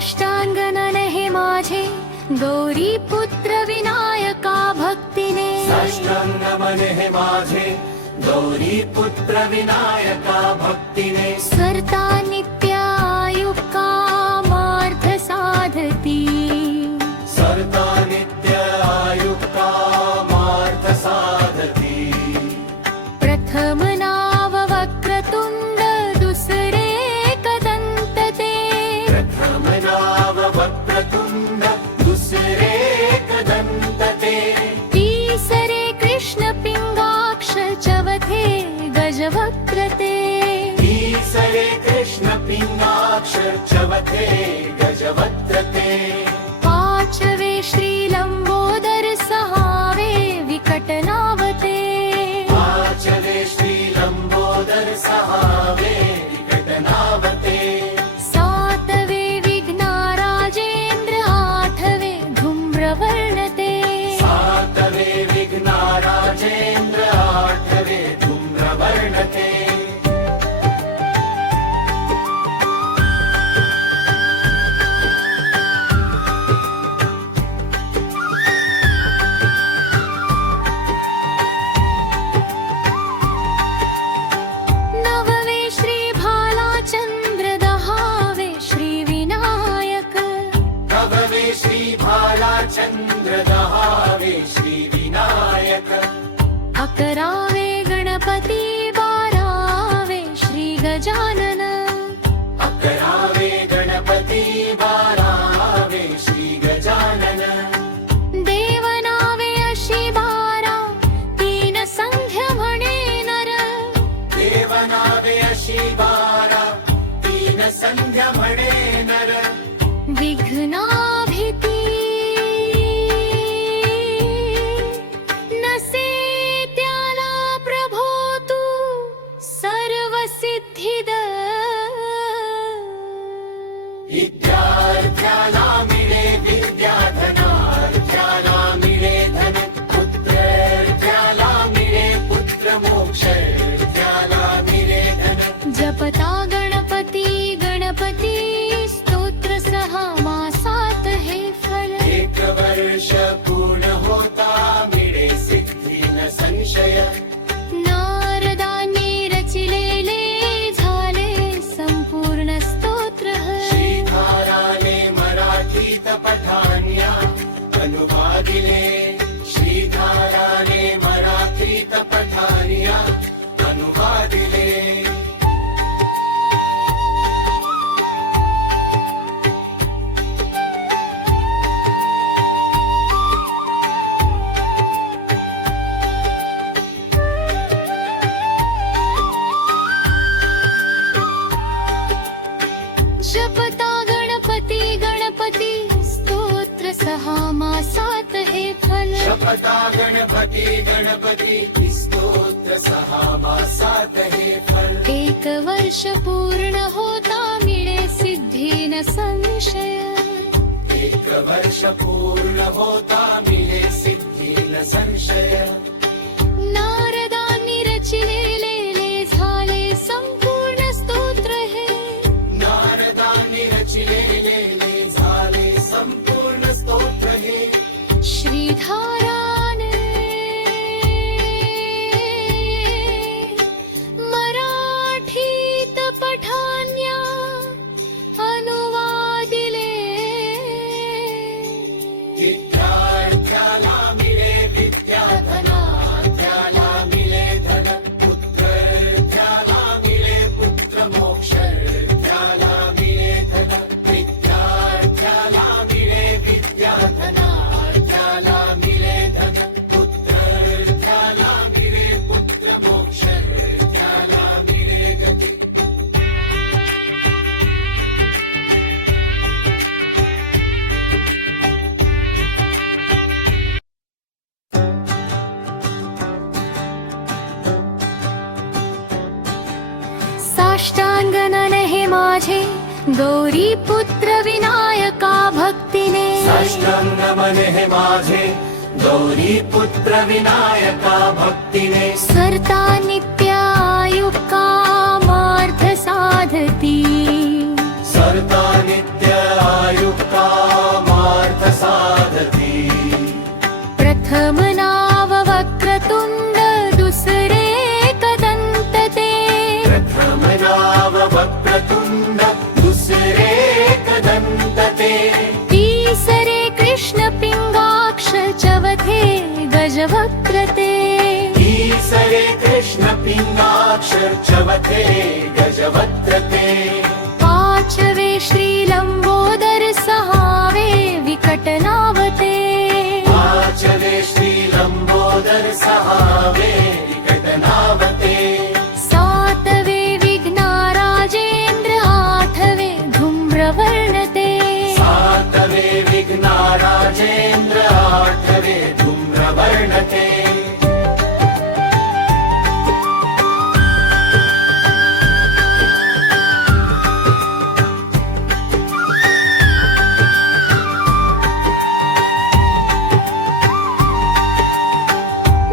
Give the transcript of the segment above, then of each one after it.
साष्टांगनन हे माझे गौरी पुत्र विनायका भक्तीने साष्टांगमन हे माझे गौरी पुत्र विनायका भक्तीने सर्ता नित्य आयुकामार्थ साधती सर्ता नित्य आयुकामार्थ साधती प्रथम नाव वक्रतुंड दुसरे एकदंत ते प्रथम नाव वक्रतुंड दुसरे एकदंत ते तिसरे कृष्ण पिंगाक्ष चवथे गजवक्र ते तिसरे कृष्ण पिंगाक्ष चवथे गजवक्र ते पाचवे श्री लंबोदर सहावे विकटनावते पाचवे श्री लंबोदर सहावे विकटनावते सातवे विघ्नाराजेंद्र आठवे धूम्रवर्णते सातवे विघ्नाराजेंद्र आठवे धूम्रवर्णते नववे श्री भालाचंद्र दहावे श्री विनायक नववे श्री भालाचंद्र दहावे श्री विनायक अकरावे गणपती बारावे श्री गजानन अकरावे गणपती बारावे श्री गजानन देवनावे अशी बारा तीन संध्या म्हणे नर देवनावे अशी बारा तीन संध्या म्हणे नर विघ्नाभिती नसे त्याला प्रभो तू सर्व सिद्धिद विद्यार्थ्याला मिळे विद्या धनार्थ्याला मिळे धन पुत्रार्थ्याला मिळे पुत्र मोक्षार्थ्याला मिळे धन जपता गणपती गणपती स्तोत्र सहा मासात हे फल एक वर्ष पूर्ण होता मिळे सिद्धी न संशय नारदांनी रचिलेले झाले संपूर्ण स्तोत्र श्रीधाराने मराठीत पठाण्या अनुवादिले श्रीधाराने मराठीत पठाण्या अनुवादिले जपता गणपती गणपती स्तोत्र सहा मासात हे फल शपथा गणपती गणपती स्तोत्र सहा मासात हे फल एक वर्ष पूर्ण होता मिळे सिद्धी न संशय एक वर्ष पूर्ण होता मिळे सिद्धी न संशय नारदांनी रचिलेले झाले संपूर्ण स्तोत्र हे नारदांनी रचिलेले झाले संपूर्ण स्तोत्र हे श्रीधाराने मराठीत पठाण्या अनुवादिले विद्यार्थ्याला मिळे विद्या धनार्थ्याला मिळे धन पुत्रार्थ्याला मिळे पुत्र मोक्षार्थ्याला मिळे धन विद्यार्थ्याला मिळे विद्या धनार्थ्याला मिळे धन पुत्रार्थ्याला मिळे पुत्र मोक्षार्थ्याला मिळे गती साष्टांगनन हे माझे गौरी पुत्र विनायका भक्तीने साष्टांगमन हे माझे गौरी पुत्र विनायका भक्तीने सर्ता नित्य आयुकामार्थ साधती सर्ता नित्य आयु कृष्ण पिंगाक्ष चवथे गजवक्त्रते पाचवे श्री लंबोदर सहावे विकटनावते पाचवे श्री लंबोदर सहावे विकटनावते सातवे विघ्नाराजेन्द्र आठवे धूम्रवर्णते सातवे विघ्नाराजेन्द्र आठवे धूम्रवर्णते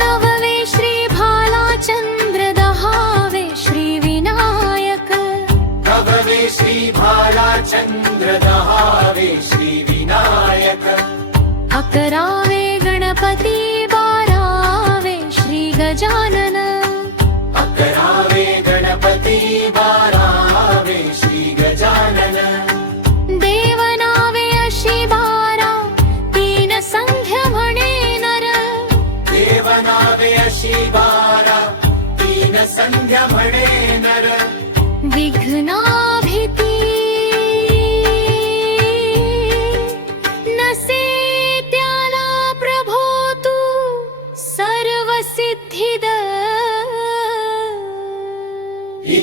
नववे श्री भालाचंद्र दहावे श्री विनायक नववे श्री भालाचंद्र दहावे श्री विनायक अकरावे गणपती बारावे श्री गजानन अकरावे गणपती बारावे श्री गजानन देवनावे अशी बारा तीन संख्य म्हणे नर देवनावे अशी बारा तीन संध्या म्हणे नर विघ्नाभिती नसे त्याला प्रभो तू सर्व सिद्धिद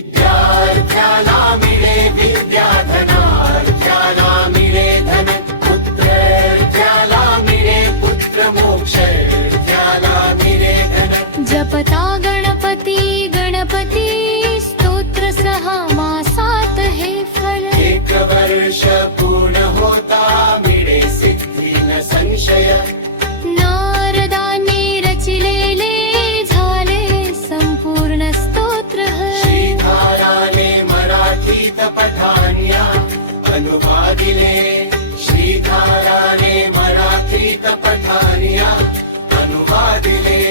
विद्यार्थ्याला मिळे विद्या धनार्थ्याला मिळे धन पुत्रर्थ्याला मिळे पुत्र मोक्षर्थ्याला मिळे धन जपता गणपती गणपती स्तोत्र सहा मासात हे फल एक वर्ष पूर्ण होता मिळे सिद्धी न संशय नारदांनी रचिलेले झाले संपूर्ण स्तोत्र श्रीधाराने मराठीत पठाण्या अनुवादिले श्रीधाराने मराठीत पठाण्या अनुवादिले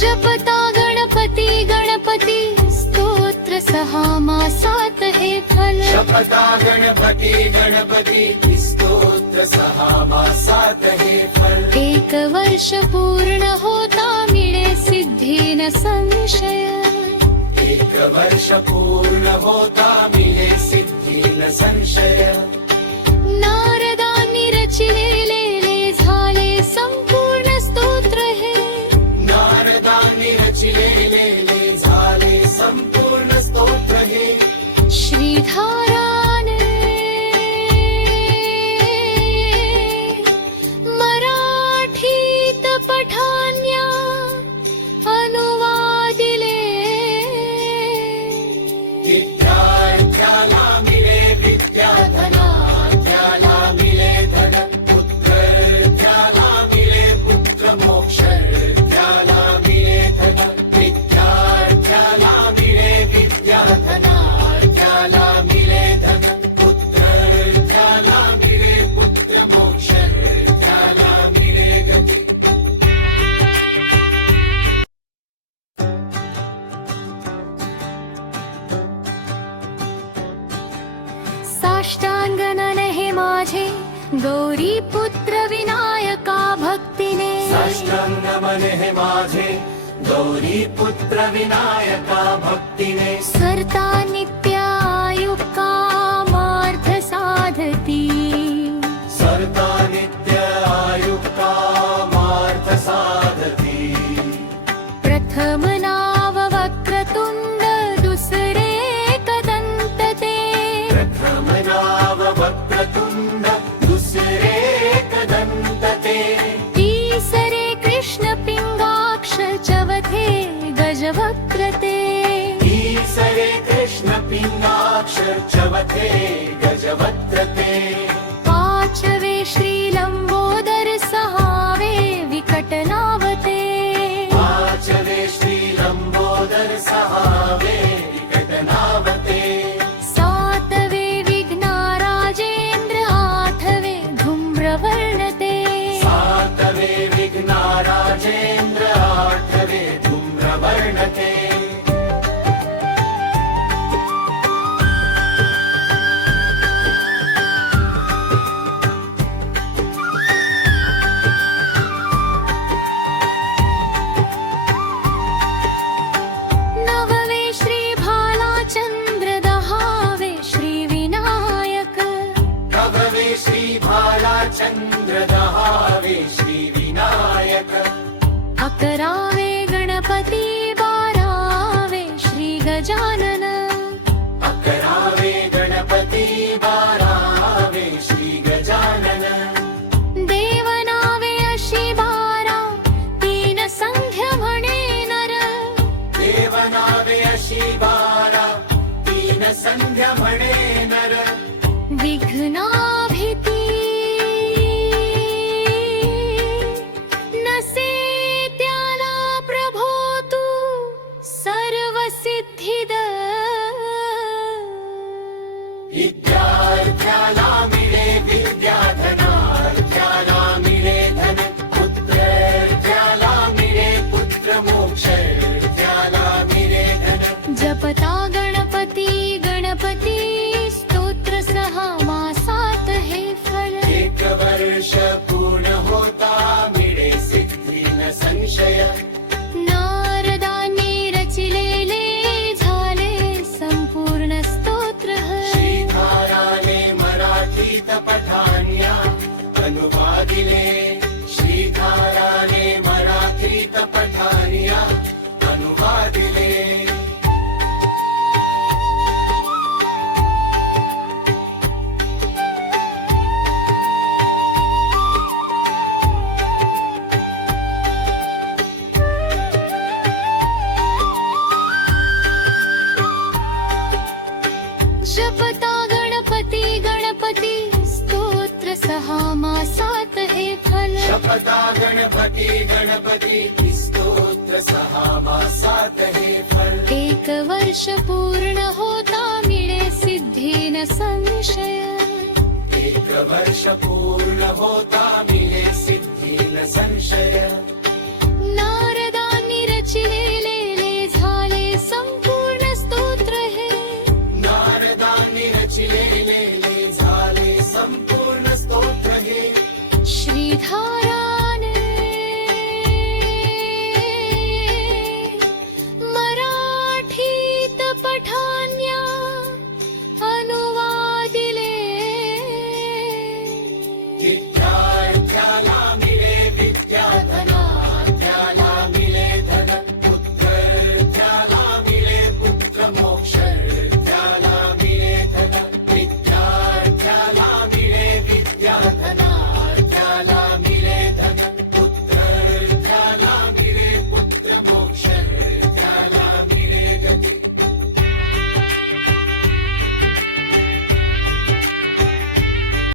जपता गणपती गणपती स्तोत्र सहा मासात हे फल शपथा गणपती गणपती स्तोत्र सहा मासात हे फल एक वर्ष पूर्ण होता मिळे सिद्धी न संशय एक वर्ष पूर्ण होता मिळे सिद्धी न संशय नारदांनी रचिलेले झाले संपूर्ण स्तोत्र हे नारदांनी रचिलेले झाले संपूर्ण स्तोत्र हे श्रीधाराने मराठीत पठाण्या अनुवादिले विद्यार्थ्याला मिळे विद्या धनार्थ्याला मिळे धन पुत्रर्थ्याला मिळे पुत्र मोक्षर्थ्याला मिळे धन विद्यार्थ्याला मिळे विद्या धनार्थ्याला मिळे धन पुत्रर्थ्याला मिळे पुत्र मोक्षर्थ्याला मिळे गती साष्टांगनन हे माझे गौरी पुत्र विनायका भक्तीने साष्टांग मन हे माझे गौरी पुत्र विनायका भक्तीने सरता नित्य आयु कामार्थ साधती सरता नित्य आयु कामार्थ साधती प्रथम नाव वक्रतुंड दुसरे कदंत ते प्रथम नाव वक्रतुंड दुसरे कदंत ते तिसरे कृष्ण पिंगाक्ष चवथे गजवक्त्रते ईसरे कृष्ण पिंगाक्ष चवथे गजवक्त्रते पाचवे श्री लंबोदर सहावे विकटनावते पाचवे श्री लंबोदर सहावे विकटनावते सातवे विघ्नाराजेन्द्र आठवे धूम्रवर्णते सातवे विघ्नाराजे चंद्र दहावे श्री विनायक 11वे गणपती 12वे श्री गजानन 11वे गणपती 12वे श्री गजानन देवनावे अशी 12 तीन संख्या म्हणे नर देवनावे अशी 12 तीन संध्या म्हणे नर विघ्नाभिती नसे त्याला प्रभो तू सर्व सिद्धिद विद्यार्थ्याला मिळे विद्या धनार्थ्याला मिळे धन पुत्रार्थ्याला मिळे पुत्र मोक्षार्थ्याला मिळे धन जपता गणपती गणपती स्तोत्र 6 मासात हे फल 1 वर्ष पूर्ण होता मिळे सिद्धी न संशय नारदांनी रचिलेले झाले संपूर्ण स्तोत्र श्रीधाराने मराठीत पठाण्या अनुवादिले श्रीधाराने मराठीत पठाण्या अनुवादिले जपता गणपती गणपती स्तोत्र 6 मासात हे फल शपथा गणपती गणपती स्तोत्र 6 मासात हे फल 1 वर्ष पूर्ण होता मिळे सिद्धी न संशय 1 वर्ष पूर्ण होता मिळे सिद्धी न संशय